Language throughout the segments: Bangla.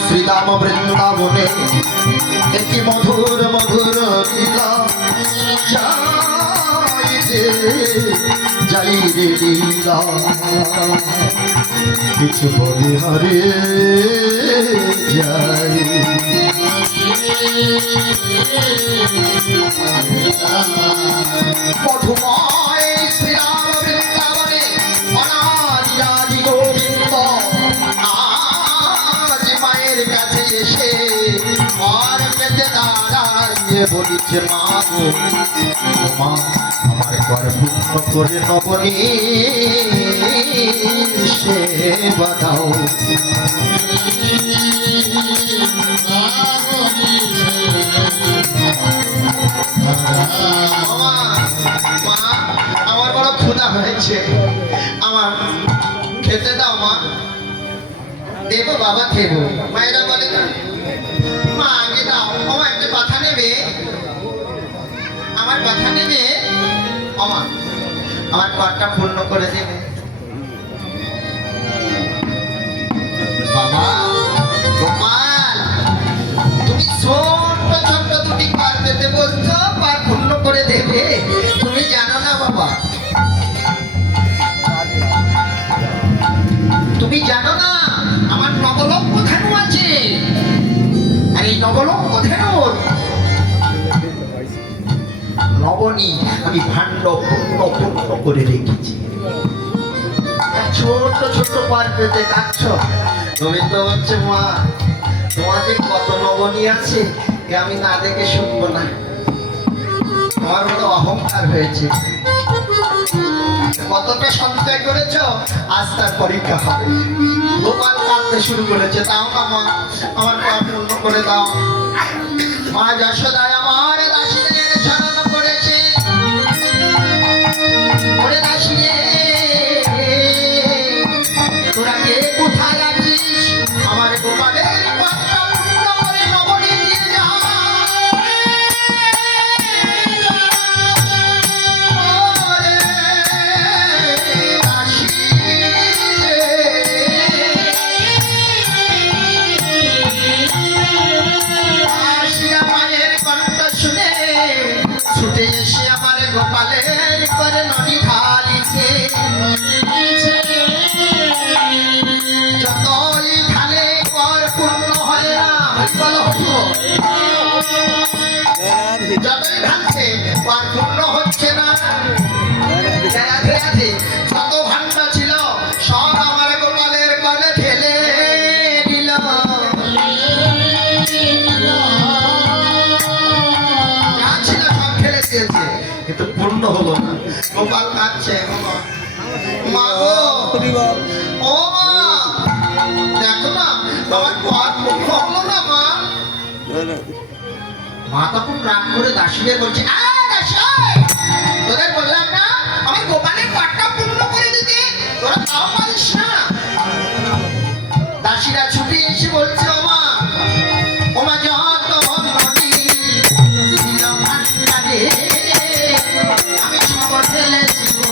শ্রীরাম বৃন্দাবনে একটি মধুর মধুর লীলা যাই রে লীলা কিছু বলে হরে যাই মধুময় শ্রীরাম বৃন্দাবনে অনাদি গোবিন্দ আজ মায়ের কাছে এসে আর পেতে দাঁড়াইয়ে বলিছে মা গো মা আমার ঘর পূর্ণ করে নবনী সেবা দাও আমার বড় ক্ষুধা হয়েছে আমার খেতে দাও মা দেবো বাবা দেবো মায়েরা বলে না মা আগে দাও আমার একটা কথা নেবে আমার কথা নেবে আমার ঘরটা পূর্ণ করে দেবে বাবা গোপাল তুমি ছোট্ট ছোট্ট দুটি ঘর পেতে বলছো ঘর পূর্ণ করে দেবে তুমি জানো না বাবা তুমি জানো না আমার নবলক্ষ ধেনু আছে আর এই নবলক্ষ ধেনুর নবনী আমি ভাণ্ড পূর্ণ পূর্ণ করে রেখেছি ছোট ছোট পার পেতে কাটছ তুমি তো হচ্ছে মা তোমাদের কত নবনী আছে আমি না দেখে শুনবো না তোমার মতো অহংকার হয়েছে কতটা সঞ্চয় করেছ আজ তার পরীক্ষা হবে গোপাল কাঁদতে শুরু করেছে তাও না মা আমার পাপ পূর্ণ করে দাও মা যশোদায় আমার দাসীদের শরণ করেছে ওরে দাসী তোরা কে কোথায় আছিস আমার গোপালের পাপটা পূর্ণ করে নবনী দিয়ে যা ছুটে এসে আমার গোপালের করে নদী ঢালিছে যতই ঢালে কর পূর্ণ হয় না যতই ঢালছে কর পূর্ণ হচ্ছে না যত ভান্ডা ছিল সব আমার গোপালের করে ঢেলে দিল কিন্তু পূর্ণ হলো না গোপাল কাঁদছে মা গো ও মা দেখো না আমার ঘর পূর্ণ হলো না মা মা তখন রাগ করে দাসীদের বলছে তোদের বললাম না আমার গোপালের ঘরটা পূর্ণ করে দিতে তোরা তাও পারিস না দাসীরা ছুটে এসে বলছে ও মা যত নদী ছিল ভান্ডারে আমি সব ফেলেছি গো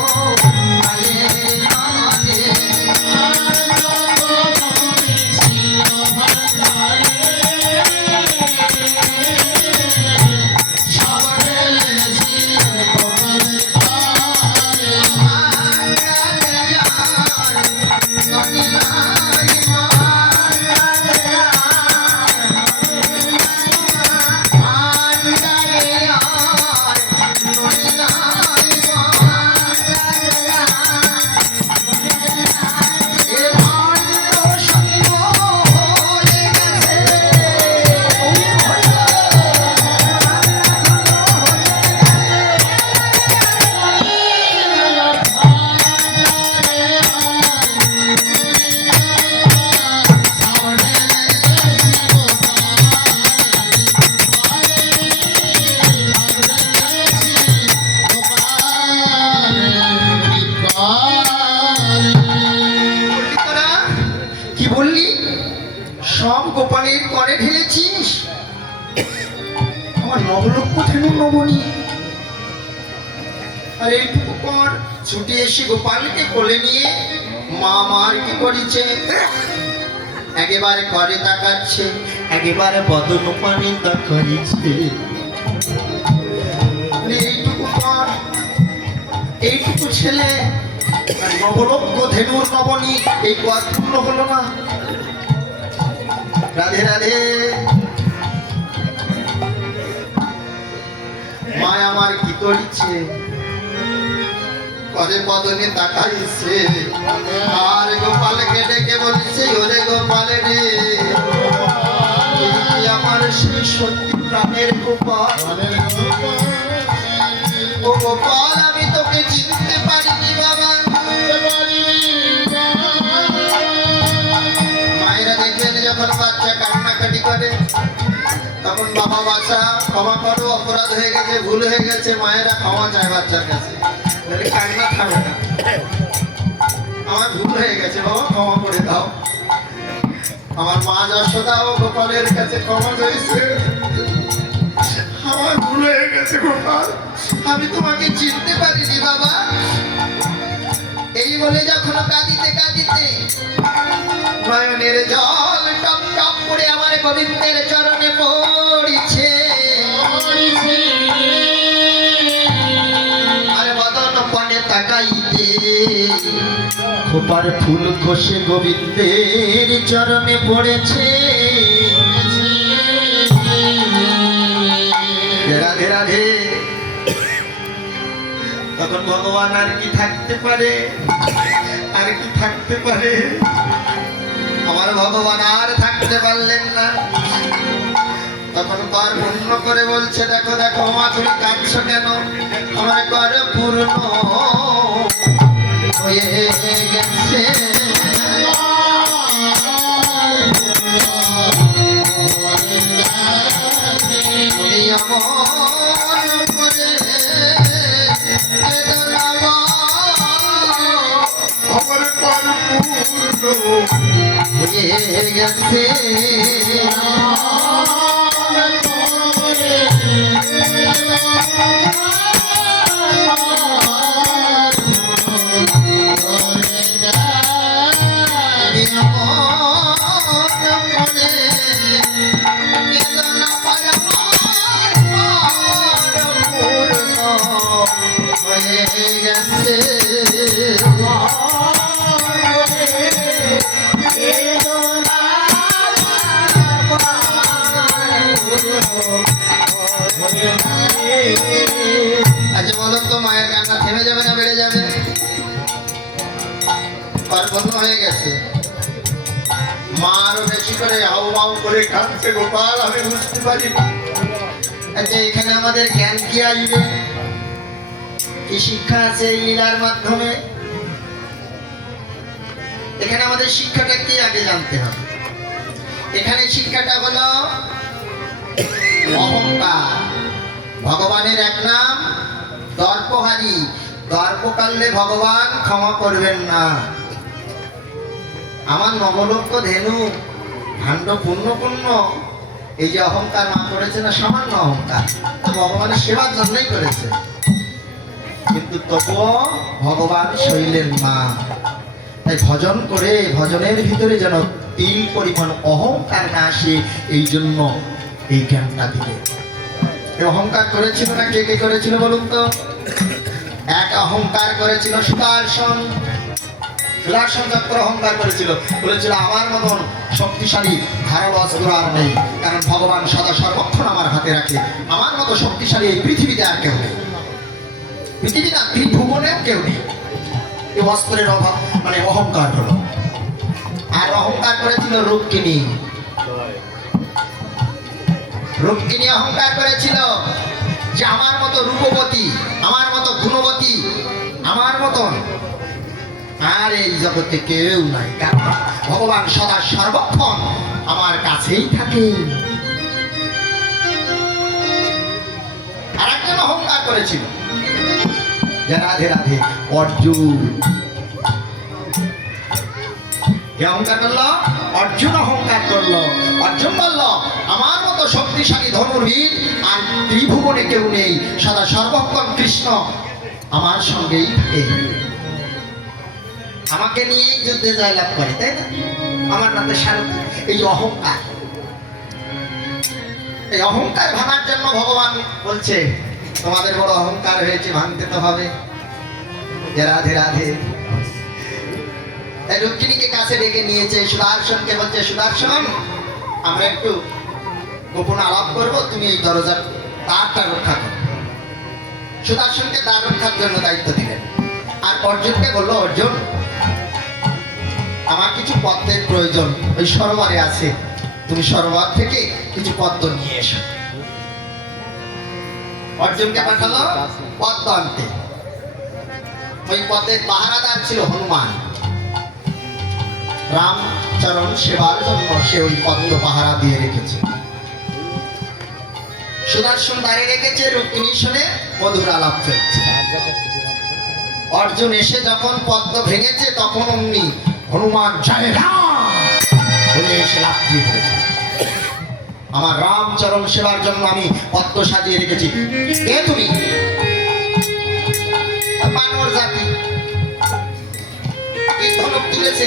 সব গোপালের করে ঢেলেছিস আমার নবলক্ষ ধেনু নবনী আর এইটুকু পর ছুটে এসে গোপালকে কোলে নিয়ে মা মার কি করেছে একেবারে করে তাকাচ্ছে, একেবারে বদন পানি তাকাইছে। এইটুকু পর এইটুকু ছেলে নবলক্ষ ধেনুর নবনী এই পূর্ণ হলো না। রাধে রাধে। মা আমার কি করিছে, পদে বদনে তাকাইছে, আর গোপালকে ডেকে বলিছে, ওরে গোপাল রে, আমার সেই সত্যি প্রাণের গোপাল। ও গোপাল, আমি তোকে চিনতে পারিনি বাবা। মায়েরা দেখবেন যখন বাচ্চা কান্নাকাটি করে, তখন বাবা বাচ্চা ক্ষমা করো, অপরাধ হয়ে গেছে, ভুল হয়ে গেছে, মায়েরা ক্ষমা চায় বাচ্চার কাছে। কান্না থামে না, আমার ভুল হয়ে গেছে বাবা, ক্ষমা করে দাও। আমার মা যশোদা ও গোপালের কাছে ক্ষমা চাইছে, আমার ভুল হয়ে গেছে গোপাল, আমি তোমাকে চিনতে পারিনি বাবা। এই বলে যখন কাঁদিতে কাঁদিতে নয়নের জল টপ টপ করে আমার গোবিন্দের চরণে পড়িছে, আর বদন পনে তাকাইতে খোপার ফুল ঘষে গোবিন্দের চরণে পড়েছে। রাধে রাধে। তখন ভগবান আর কি থাকতে পারে, আর কি থাকতে পারে, আমার ভগবান আর থাকতে পারলেন না। তখন কর পূর্ণ করে বলছে, দেখো দেখো মা তুমি কাঁদছো কেন, আমার কর পূর্ণ হয়ে গেছে। হয়ে গেছে আচ্ছা বলুন তো, মায়ের কান্না থেমে যাবে না বেড়ে যাবে? পার্বণ হয়ে গেছে, মা আরো বেশি করে হাউ মাউ করে কাঁদছে, গোপাল আমি বুঝতে পারি। আচ্ছা এখানে আমাদের জ্ঞান কি আসবে, কি শিক্ষা আছে এই লীলার মাধ্যমে? এখানে আমাদের শিক্ষাটা কি আগে জানতে হবে। এখানে শিক্ষাটা হলো অহংকার। ভগবানের এক নাম দর্পহারি, দর্প করলে ভগবান ক্ষমা করবেন না। আমার নবলক্ষ ধেনু ভাণ্ড পূর্ণ পূর্ণ, এই যে অহংকার মা করেছে না, সামান্য অহংকার, ভগবানের সেবার জন্যই করেছে, কিন্তু তবুও ভগবান সইলেন না। তাই ভজন করে ভজনের ভিতরে যেন তিল পরিমাণ অহংকার না আসে, এই জন্য এই জ্ঞানটা দিলে। অহংকার করেছিল না, কে কে করেছিল বলুন তো? এক অহংকার করেছিল সুদর্শন। সুদর্শন চক্র অহংকার করেছিল, বলেছিল আমার মতন শক্তিশালী ধারণ অস্ত্র আর নেই, কারণ ভগবান সদা সর্বক্ষণ আমার হাতে রাখে, আমার মতো শক্তিশালী এই পৃথিবীতে আর কেউ নেই, পৃথিবী না ত্রিভুবনেও কেউ নেই। এই অস্ত্রের অভাব মানে অহংকার হলো। আর অহংকার করেছিল রুক্মিণী। রুক্মিণী অহংকার করেছিল যে আমার মতো রূপবতী, আমার মতো গুণবতী, আমার মতন আর এই জগতে কেউ নাই, কারণ ভগবান সদা সর্বক্ষণ আমার কাছেই থাকে। আর একজন অহংকার করেছিল, রাধে রাধে, অর্জুন। অহংকার করলো অর্জুন, অহংকার করলো অর্জুন, বলল আমার মতো শক্তিশালী ধনুর্বীর আর ত্রিভুবনে কেউ নেই, সদা সর্বক্ষণ কৃষ্ণ আমার সঙ্গেই থাকে, আমাকে নিয়েই যুদ্ধে জয়লাভ করে, তাই না? আমার নাতে সারথি। এই অহংকার, এই অহংকার ভাঙার জন্য ভগবান বলছে তোমাদের বড় অহংকার হয়েছে, ভাঙতে তো হবে। রাধে রাধে। রুক্মিণীকে কাছে ডেকে নিয়েছে, সুদর্শনকে বলছে সুদর্শন আমরা একটু গোপন আলাপ করবো, তুমি এই দরজার দ্বারটা রক্ষা করো। সুদর্শনকে দ্বার রক্ষার জন্য দায়িত্ব দিলেন। আর অর্জুনকে বললো অর্জুন আমার কিছু পদ্মের প্রয়োজন, ওই সরোবরে আছে, তুমি সরোবর থেকে কিছু পদ্ম নিয়ে এসো। অর্জুনকে পাঠালো পদ্ম আনতে। ওই পদ্মের পাহারাদার ছিল হনুমান। রামচরণ সেবার জন্য সে ওই পদ্ম পাহারা দিয়ে রেখেছে। সুদর্শন দাঁড়িয়ে রেখেছে, রুক্মিণী শুনে মধুর আলাপ চলছে। অর্জুন এসে যখন পদ্ম ভেঙেছে তখন অমনি হনুমান জয় রাম বলে এসে লাফ দিয়ে পড়েছে। আমার রামচরণ সেবার জন্য আমি পদ্ম সাজিয়ে রেখেছি। কে তুমি? মানব জাতি। এই ধনুক তুলেছে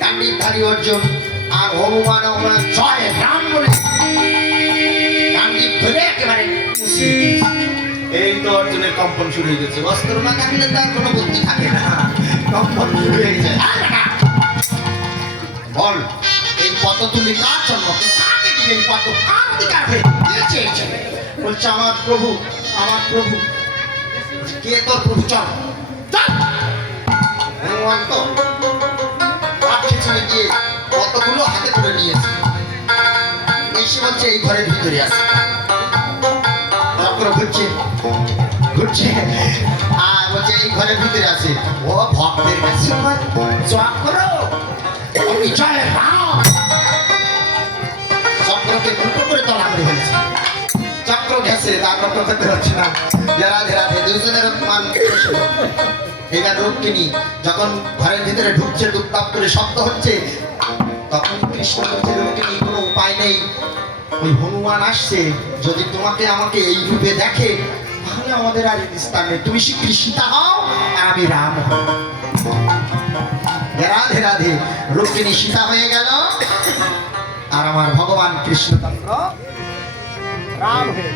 গান্ডীবধারী অর্জুন, আর হনুমান জয় রাম বলে গান্ডীব ধরে একেবারে এই তো অর্জুনের কম্পন শুরু হয়ে গেছে। বস্ত্র না থাকলে তার কোনো বুদ্ধি থাকে না, কম্পন শুরু হয়ে যায়। বল এই পদ্ম তুমি কার জন্য, কাকে দিলে এই পদ্ম, কার অধিকার হয়ে দিয়েছে? বলছে আমার প্রভু, আমার প্রভু। কে তোর প্রভু? চল হনুমান তো গিয়ে কতগুলো হাতে করে নিয়েছে, এসে বলছে এই ঘরের ভিতরে আছে। চক্র ঘুরছে ঘুরছে আর বলছে এই ঘরের ভিতরে আছে। ও ভক্তের কাছে চক্র জয় রাম। চক্রকে উল্টো করে তলা করে ফেলছে। চক্র ঘেসে তার রক্ত খেতে হচ্ছে না। রাধে রাধে। দুজনের মান এবার রুক্মিণী যখন ঘরের ভিতরে ঢুকছে, দুপটাপ করে শব্দ হচ্ছে, তখন কৃষ্ণ বলছে রুক্মিণী কোনো উপায় নেই, ওই হনুমান আসছে, যদি তোমাকে আমাকে এই রূপে দেখে তাহলে আমাদের আর স্থান নেই, তুমি শীঘ্রই সীতা হও আর আমি রাম হও। রাধে রাধে। রুক্মিণী সীতা হয়ে গেল আর আমার ভগবান কৃষ্ণচন্দ্র রাম হয়ে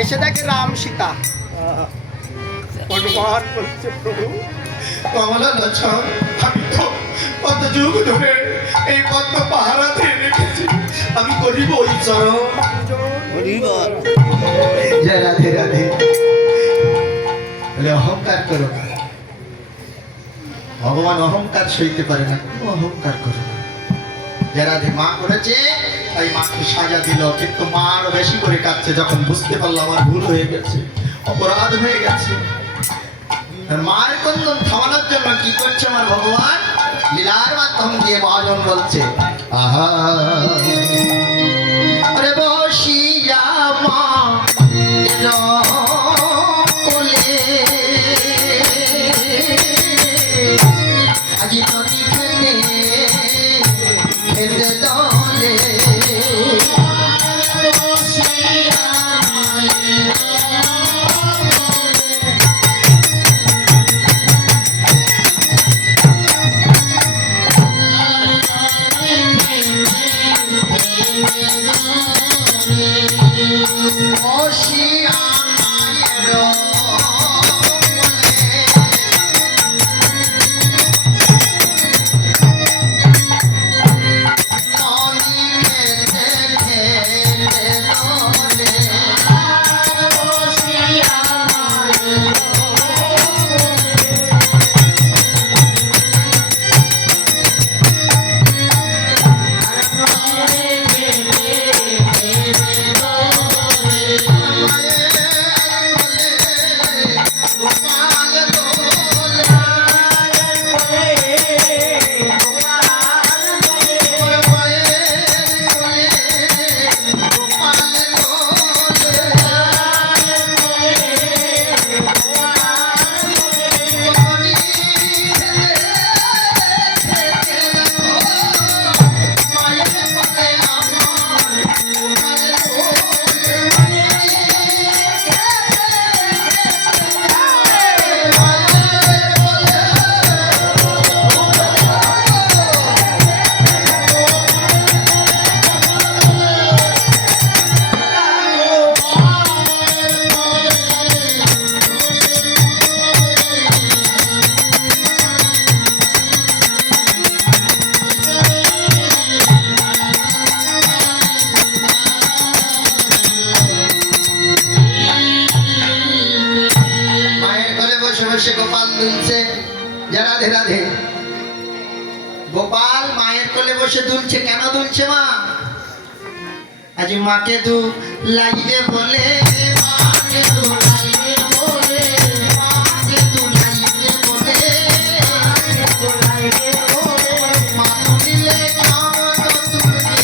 এসে দেখে রাম সীতা। অনুমান করছে প্রভু কমলা লোচন, আমি তো কত যুগ ধরে এই পদ্ম পাহারাতে রেখেছি, আমি করিব ওই চরণ। জয় রাধে রাধে। অহংকার করো না, ভগবান অহংকার সইতে পারে না, অহংকার করো না। রাধে মা করেছে তাই মাকে সাজা দিল, কিন্তু মা আরো বেশি করে কাঁদছে যখন বুঝতে পারলো আমার ভুল হয়ে গেছে, অপরাধ হয়ে গেছে। মায়ের কন্দন থামানোর জন্য কি করছে আমার ভগবান? লীলার মাধ্যম দিয়ে মহাজন বলছে আহা আরে বসিয়া মা কোলে আজি নদী খেতে খেতে দলে দুলছে। যা রাধে রাধে। গোপাল মায়ের কোলে বসে দুলছে। কেন দুলছে মা? আজ মাকে লাইবে বলে, মাকে লাইবে বলে, মাকে লাইবে বলে, মা তুলিলে জগৎ তুলবে,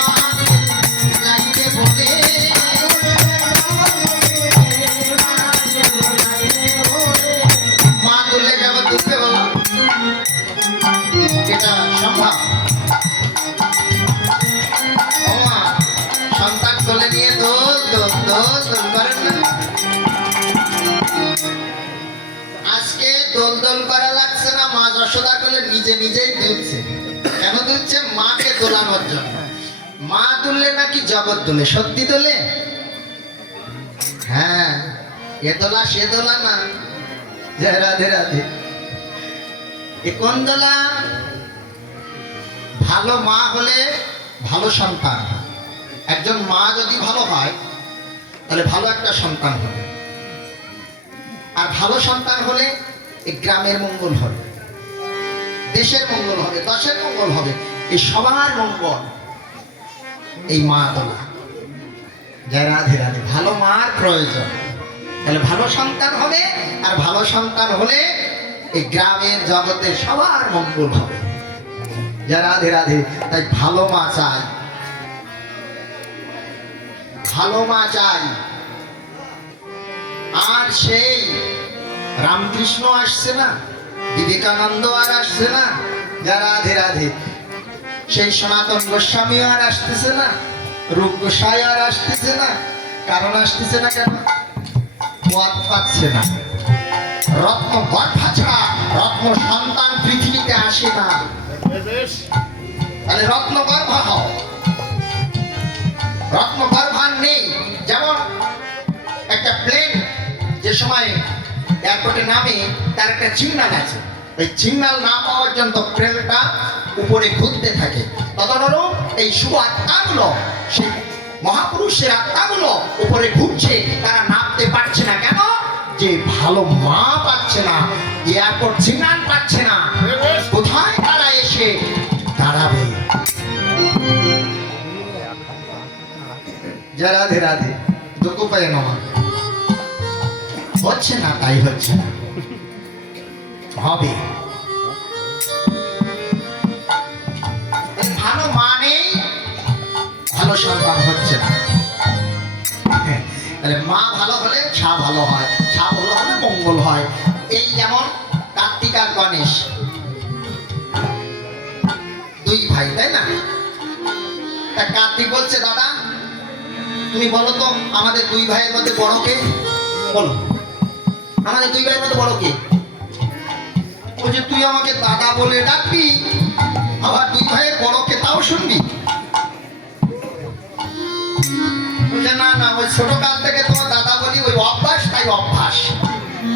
মাকে লাইবে বলে, মা তুললে জগৎ তুলবে বলো, এটা সম্ভব? সন্তান কোলে নিয়ে দোল দোল দোল দোল করেন না? আজকে দোল দোল করা লাগছে না, মা যশোদা কোলে নিজে নিজেই দুলছে। কেন দুলছে? মাকে দোলানোর জন্য। মা দুললে নাকি জগৎ দুলে। সত্যি দোলে? হ্যাঁ, এ দোলা সে দোলা না। জয় রাধে রাধে। এ কোন দোলা? ভালো মা হলে ভালো সন্তান। একজন মা যদি ভালো হয় তাহলে ভালো একটা সন্তান হবে, আর ভালো সন্তান হলে এই গ্রামের মঙ্গল হবে, দেশের মঙ্গল হবে, দশের মঙ্গল হবে, এই সবার মঙ্গল এই মা দোলা। জয় রাধে রাধে। ভালো মার প্রয়োজন, তাহলে ভালো সন্তান হবে, আর ভালো সন্তান হলে এই গ্রামের জগতের সবার মঙ্গল হবে। জয় রাধে রাধে। তাই ভালো মা চাই, ভালো মা চাই। আর সেই রামকৃষ্ণ আসছে না, বিবেকানন্দ আর আসছে না, যারা রাধে রাধে, সেই সনাতন গোস্বামীও আর আসতেছে না, রূপ গোসাই আর আসতেছে না। কারণ আসতেছে না কেন? পথ পাচ্ছে না। রত্ন গর্ভা ছাড়া রত্ন সন্তান পৃথিবীতে আসে না। তাহলে রত্ন গর্ভা হও। রত্ন গর্ভার নেই। যেমন একটা প্লেন যে সময় এয়ারপোর্টে নামে, তার একটা সিগন্যাল আছে, ওই সিগন্যাল না পাওয়ার জন্য প্লেনটা উপরে ঘুরতে থাকে। তদনুরূপ এই শুভ আত্মাগুলো, সেই মহাপুরুষের আত্মাগুলো উপরে ঘুরছে, তারা নামতে পারছে না। কেন? যে ভালো মা পাচ্ছে না, এয়ারপোর্ট সিগন্যাল পাচ্ছে না। কোথায় তারা এসে দাঁড়াবে? জয় রাধে রাধে। দুঃখ পায় না, হচ্ছে না, তাই হচ্ছে না, হবে। ভালো মানে ভালো সন্তান হচ্ছে না। তাহলে মা ভালো হলে ছা ভালো হয়, ছা ভালো হলে মঙ্গল হয়। এই যেমন কার্তিক আর গণেশ দুই ভাই, তাই না? তা কার্তিক বলছে, দাদা তুমি বলো তো আমাদের দুই ভাইয়ের মধ্যে বড় কে? বলো, আমাদের দুই ভাইয়ের মধ্যে বড় কে? বলছে, তুই আমাকে দাদা বলে ডাকবি, আবার দুই ভাইয়ের বড় কে তাও শুনবি? বলছে, না না, ওই ছোট কাল থেকে তোমার দাদা বলি, ওই অভ্যাস, তাই অভ্যাস।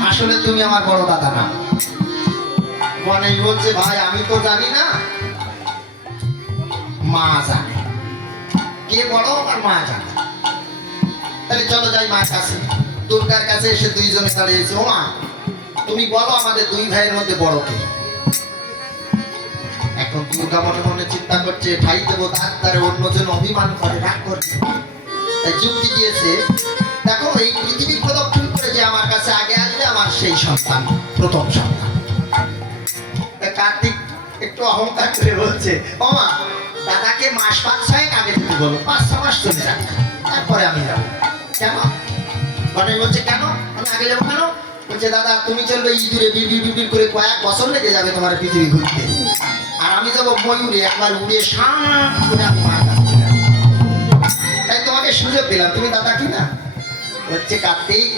আসলে তুমি আমার বড় দাদা না। গণেশ বলছে, ভাই আমি তো জানি না, মা জানে কে বড়, আর মা জানে। তাহলে চলো যাই মায়ের কাছে। দুর্গার কাছে এসে দুইজনে দাঁড়িয়েছে। ও মা, তুমি বলো আমাদের দুই ভাইয়ের মধ্যে বড় কে? এখন দুর্গা মনে মনে চিন্তা করছে, ঠাই দেবো ডাক্তারে, অন্যজন অভিমান করে, রাগ করছে। তাই যুক্তি দিয়েছে, দেখো এই পৃথিবী প্রদক্ষিণ করে যে আমার কাছে আগে আসবে, আমার সেই সন্তান, প্রথম সন্তান। কার্তিক একটু অহংকার করে বলছে, ও মা, দাদাকে মাস 5-6 আগে দিতে বলো, 5-6 মাস চলে যাক, তারপরে আমি যাবো। কেন? গণেশ বলছে, কেন আমি আগে যাবো? কেন? বলছে, দাদা তুমি চলবে ইঁদুরে, বিড় বিড় করে কয়েক বছর লেগে যাবে তোমার পৃথিবী ঘুরতে, আর আমি যাবো ময়ূরে, একবার উড়ে শাঁখ করে আমি মার কাছে চলে যাবো। তাই তোমাকে সুযোগ দিলাম, তুমি দাদা কি না? হচ্ছে কার্তিক,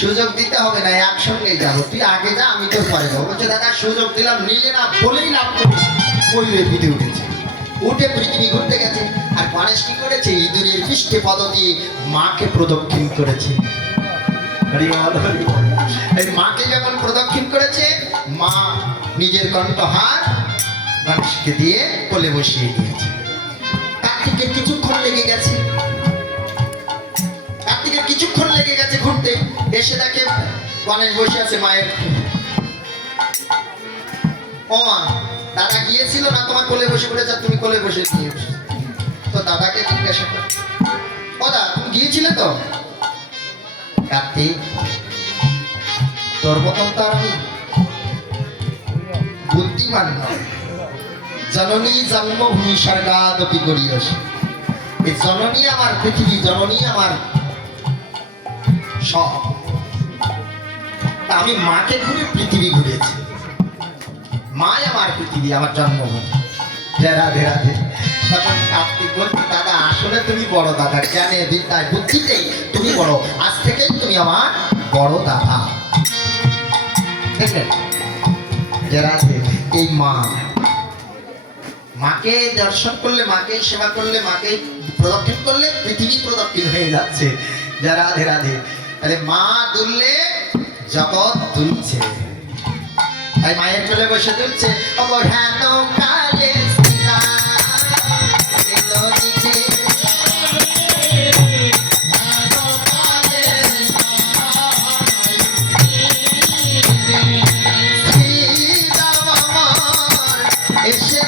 সুযোগ দিতে হবে না, একসঙ্গেই যাবো, তুই আগে যা, আমি তোর পরে যাবো। বলছে, দাদা সুযোগ দিলাম, নিলে না বলেই লাভ করি। ময়ূরে পিঠে উঠেছে, উঠে পৃথিবী ঘুরতে গেছে। আর গণেশ কি করেছে? ইঁদুরের পৃষ্ঠে পদ দিয়ে মাকে প্রদক্ষিণ করেছে। এই মাকে যখন প্রদক্ষিণ করেছে, মা নিজের কণ্ঠহার গণেশকে দিয়ে কোলে বসিয়ে দিয়েছে। কার্তিকের কিছুক্ষণ লেগে গেছে, কার্তিকের কিছুক্ষণ লেগে গেছে ঘুরতে। এসে দেখে গণেশ বসে আছে মায়ের। ও মা, দাদা গিয়েছিল না তোমার কোলে বসে পড়েছে, তুমি কোলে বসে নিয়ে তো দাদাকে জিজ্ঞাসা করো, ও দা তুমি গিয়েছিলে তো? কার্তিক, তোর মতন তো আর আমি বুদ্ধিমান নয়। জননী জন্মভূমি স্বর্গাদপি করিয়সি। এই জননী আমার পৃথিবী, জননী আমার সব। আমি মাকে ঘুরে পৃথিবী ঘুরেছি, মাই আমার পৃথিবী, আমার জন্মভূমি। রাধে রাধে। তখন কার্তিক বলছি, দাদা আসলে তুমি বড় দাদা, জ্ঞানে বিদ্যায় বুদ্ধিতেই তুমি বড়, আজ থেকেই তুমি আমার বড় দাদা। দেখলেন রাধে। এই মা, মাকে দর্শন করলে, মাকে সেবা করলে, মাকে প্রদক্ষিণ করলে পৃথিবী প্রদক্ষিণ হয়ে যাচ্ছে। রাধে রাধে। আরে মা দুললে জগৎ দুলছে, তাই মায়ের কোলে বসে দুলছে। অবহেন কালে এসে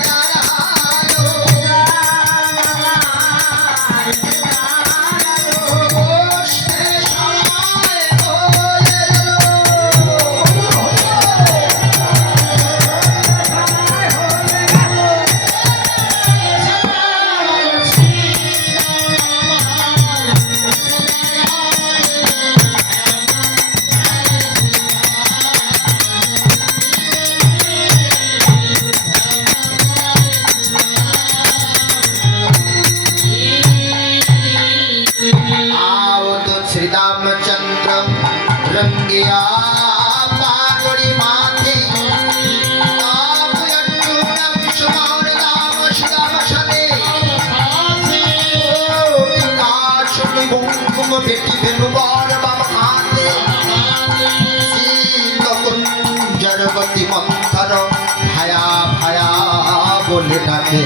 रामचंद्र रंगिया पागड़ी माथे आप लट्टूनम सुमार नाम सुदाम सदे ओ काशुनि बुंकुम बेटी बेनुबार बाम हाथे सीत कुंजरवती मंथर भाया भाया बोले डाके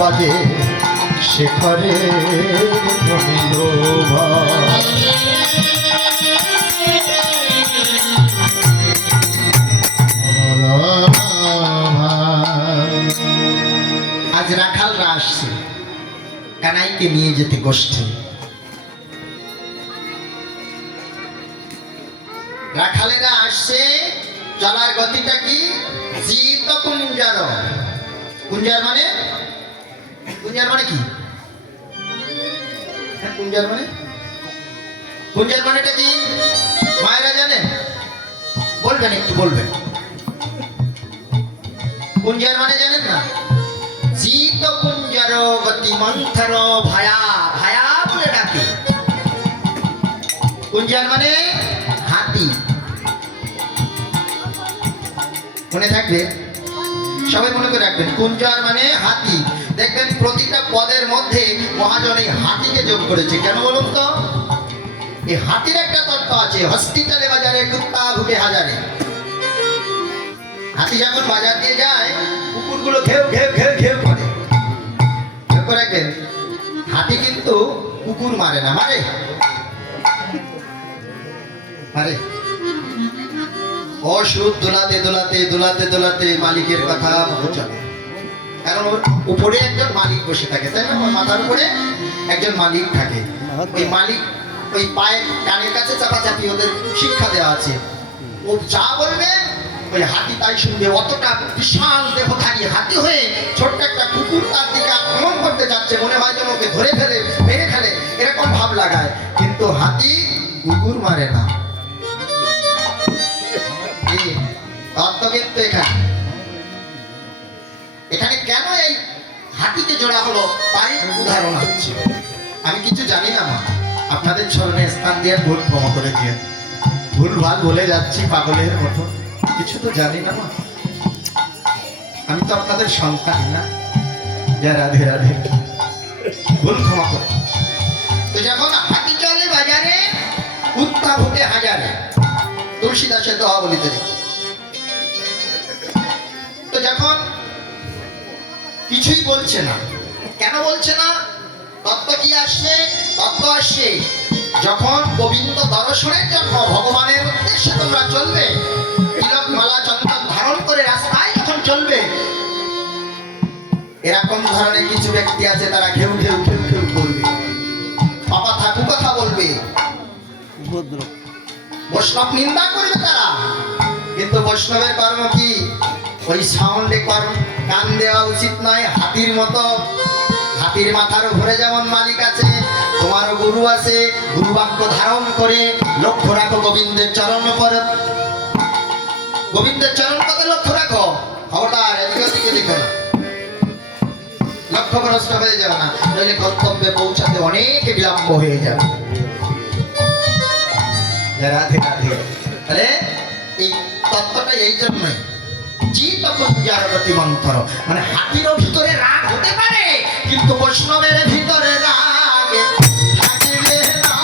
বাজে শেখরে আজ রাখালরা আসছে কানাইকে নিয়ে যেতে গোষ্ঠী। রাখালেরা আসছে, চলার গতিটা কি? জিত কুঞ্জার। কুঞ্জার মানে, কুঞ্জার মানে কি? কুঞ্জার মানে, কুঞ্জার মানেটা কি মায়েরা জানেন? বলবেন, একটু বলবেন। কুঞ্জার মানে জানেন না? জিত কুঞ্জার গতি মন্থর ভায়া, ভায়া বলে ডাকে। কুঞ্জার মানে হাতি। মনে থাকবে, সবাই মনে করে রাখবেন। কুঞ্জার মানে হাতি। দেখবেন প্রতিটা পদের মধ্যে মহাজন এই হাতিকে যোগ করেছে। কেন বলুন তো? এই হাতির একটা তত্ত্ব আছে, হসপিটালে বাজারে কুত্তা ভুকে হাজারে। হাতি যখন বাজার দিয়ে যায়, কুকুরগুলো ঘেউ ঘেউ ঘেউ ঘেউ করে। রাখবেন, হাতি কিন্তু কুকুর মারে না। মারে? মারে? ওষুধ দোলাতে দোলাতে দোলাতে দোলাতে মালিকের কথা পৌঁছাবে। কারণ ওর উপরে একজন মালিক বসে থাকে, তাই না? মাথার উপরে একজন মালিক থাকে। ওই মালিক ওই পায়ের কানের কাছে চাপাচাপি, ওদের শিক্ষা দেওয়া আছে। ও যা বলবে ওই হাতি তাই শুনবে। অতটা বিশাল দেহধারী হাতি হয়ে ছোট্ট একটা কুকুর তার দিকে আক্রমণ করতে যাচ্ছে, মনে হয় যেন ওকে ধরে ফেলে, মেরে ফেলে, এরকম ভাব লাগায়। কিন্তু হাতি কুকুর মারে না। তত্ত্ব কিন্তু এখানে কেন এই হাতিতে জোড়া হলো তাই উদাহরণ হচ্ছে। আমি কিছু জানি না মা, আপনাদের চরণে স্থান দিয়ে ভুল ক্ষমা করে দিয়ে। ভুল ভাল বলে যাচ্ছি পাগলের মতো, কিছু তো জানি না মা। আমি তো আপনাদের সন্তান না। রাধে রাধে। ভুল ক্ষমা করে। তো যখন হাতি চলে বাজারে, কুত্তা ভুকে হাজারে, তুলসীদাসের দোহা বলিতে দেখি। তো যখন কিছুই বলছে না, কেন বলছে না? তত্ত্ব কি আসছে? তত্ত্ব আসছে যখন গোবিন্দ দর্শনের জন্য ভগবানের উদ্দেশ্যে তোমরা চলবে, তিলক মালা চন্দন ধারণ করে রাস্তায় যখন চলবে, এরকম ধরনের কিছু ব্যক্তি আছে, তারা ঘেউ ঘেউ ঘেউ ঘেউ করবে, অকথা কুকথা বলবে, বৈষ্ণব নিন্দা করবে তারা। কিন্তু বৈষ্ণবের কর্ম কি? ওই সাউন্ডে কান দেওয়া উচিত নয়। হাতির মতো, হাতির মাথার উপরে যেমন মালিক আছে, তোমারও গুরু আছে। গুরু বাক্য ধারণ করে লক্ষ্য রাখো গোবিন্দের চরণ পরে, গোবিন্দের চরণ পথে লক্ষ্য রাখো। খবরদার এদিকে ওদিকে দেখো না, লক্ষ্য ভ্রষ্ট হয়ে যাবে না, নইলে গন্তব্যে পৌঁছাতে অনেক বিলম্ব হয়ে যাবে। রাধে রাধে। তাহলে এই তত্ত্বটা এই জন্যই, মন্ত্র মানে হাতিরও ভিতরে রাগ হতে পারে, কিন্তু বৈষ্ণবের ভিতরে রাগ থাকিবে না।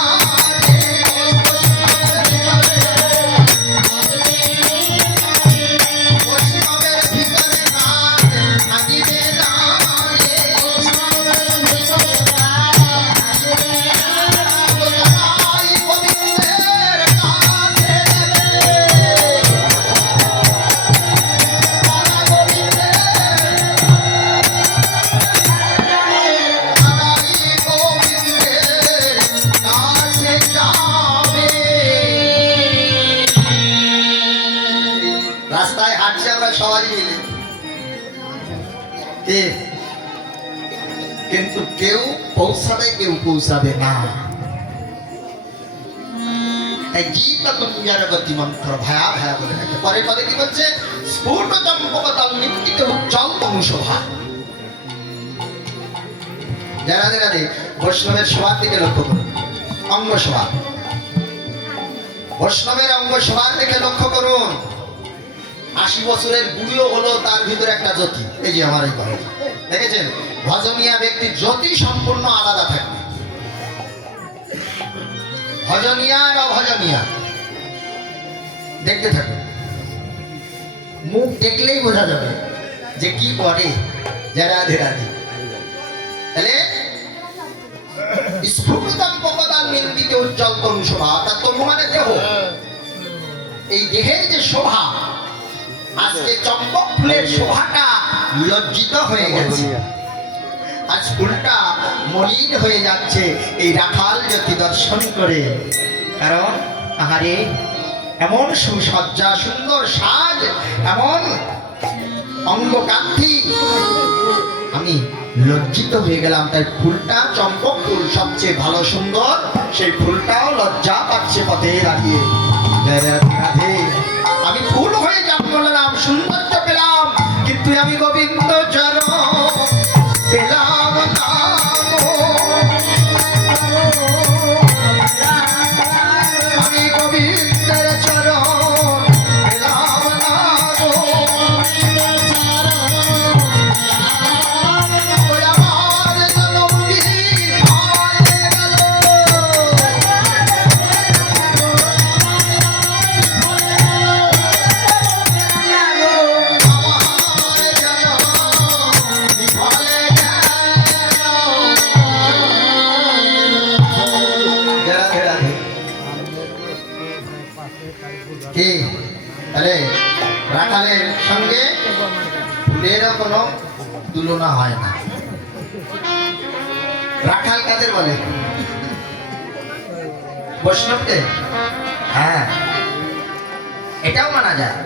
বৈষ্ণবের ভিতরে রাগ থাকিবে না। রাস্তায় হাঁটছে আমরা সবাই মিলে, কিন্তু কেউ পৌঁছাবে, কেউ পৌঁছাবে না। তাই গীত কুঞ্জার গতি মন্ত্র ভায়া ভায়া বলে রাখে। পরে পরে কি বলছে? স্ফুট চম্পকতল নিত্যিকে উজ্জ্বল তনুশোভা। রাধে রাধে। বৈষ্ণবের সবার দিকে লক্ষ্য করুন, অঙ্গ সভা, বৈষ্ণবের অঙ্গ সভার দিকে লক্ষ্য করুন। 80 বছরের বুড়িও হলো তার ভিতরে একটা জ্যোতি। এই যে আমার এই কথা দেখেছেন, ভজনীয় ব্যক্তির জ্যোতি সম্পূর্ণ আলাদা থাকবে। ভজনীয় আর অভজনীয় দেখতে থাকুন, মুখ দেখলেই বোঝা যাবে যে কি করে। যারা রাধে রাধে। তাহলে স্ফুটতম পবদান নিন্দিতে উজ্জ্বল তরু শোভা, অর্থাৎ তরু মানে দেহ। এই দেহের যে শোভা, আজকে চম্পক ফুলের শোভাটা লজ্জিত হয়ে গেছে, আজ ফুলটা মলিন হয়ে যাচ্ছে এই রাখাল জ্যোতি দর্শন করে। কারণ আহারে এমন সুসজ্জা, সুন্দর সাজ, এমন অঙ্গকান্তি, আমি লজ্জিত হয়ে গেলাম। তাই ফুলটা, চম্পক ফুল সবচেয়ে ভালো সুন্দর, সেই ফুলটাও লজ্জা পাচ্ছে পথে দাঁড়িয়ে। রাধে। আমি ফুল হয়ে জন্ম নিলাম, সৌন্দর্য পেলাম, কিন্তু আমি গোবিন্দ চরণ পেলাম না। আমি গোবিন্দের চরণ পেলাম না। আমার জনমী হয়ে গেল। আরে রাখালের সঙ্গে ফুলেরও কোনো তুলনা হয় না। রাখাল কাদের বলে? বৈষ্ণবকে। হ্যাঁ, এটাও মানা যায়।